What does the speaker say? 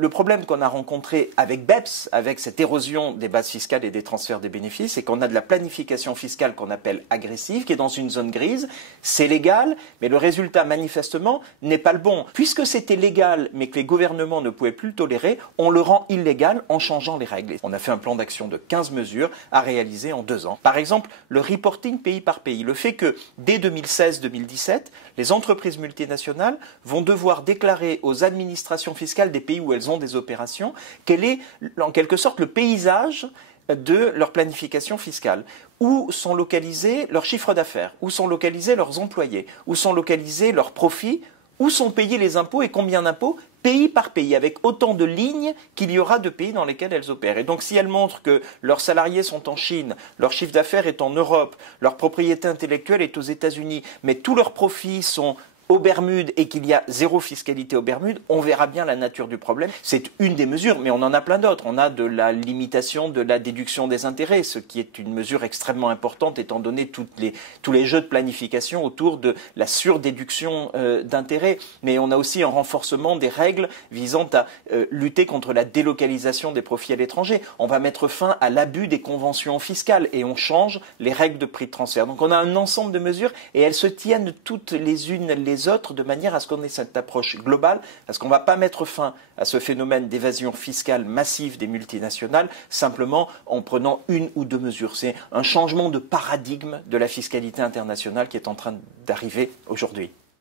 Le problème qu'on a rencontré avec BEPS, avec cette érosion des bases fiscales et des transferts des bénéfices, c'est qu'on a de la planification fiscale qu'on appelle agressive, qui est dans une zone grise. C'est légal, mais le résultat, manifestement, n'est pas le bon. Puisque c'était légal, mais que les gouvernements ne pouvaient plus le tolérer, on le rend illégal en changeant les règles. On a fait un plan d'action de 15 mesures à réaliser en 2 ans. Par exemple, le reporting pays par pays. Le fait que, dès 2016-2017, les entreprises multinationales vont devoir déclarer aux administrations fiscales des pays où elles ont des opérations quel est, en quelque sorte, le paysage de leur planification fiscale. Où sont localisés leurs chiffres d'affaires, où sont localisés leurs employés, où sont localisés leurs profits, où sont payés les impôts et combien d'impôts, pays par pays, avec autant de lignes qu'il y aura de pays dans lesquels elles opèrent. Et donc si elles montrent que leurs salariés sont en Chine, leur chiffre d'affaires est en Europe, leur propriété intellectuelle est aux États-Unis, mais tous leurs profits sont aux Bermudes et qu'il y a zéro fiscalité aux Bermudes, on verra bien la nature du problème. C'est une des mesures, mais on en a plein d'autres. On a de la limitation de la déduction des intérêts, ce qui est une mesure extrêmement importante étant donné tous les jeux de planification autour de la surdéduction d'intérêts. Mais on a aussi un renforcement des règles visant à lutter contre la délocalisation des profits à l'étranger. On va mettre fin à l'abus des conventions fiscales et on change les règles de prix de transfert. Donc on a un ensemble de mesures et elles se tiennent toutes les unes les autres de manière à ce qu'on ait cette approche globale, parce qu'on ne va pas mettre fin à ce phénomène d'évasion fiscale massive des multinationales simplement en prenant 1 ou 2 mesures. C'est un changement de paradigme de la fiscalité internationale qui est en train d'arriver aujourd'hui.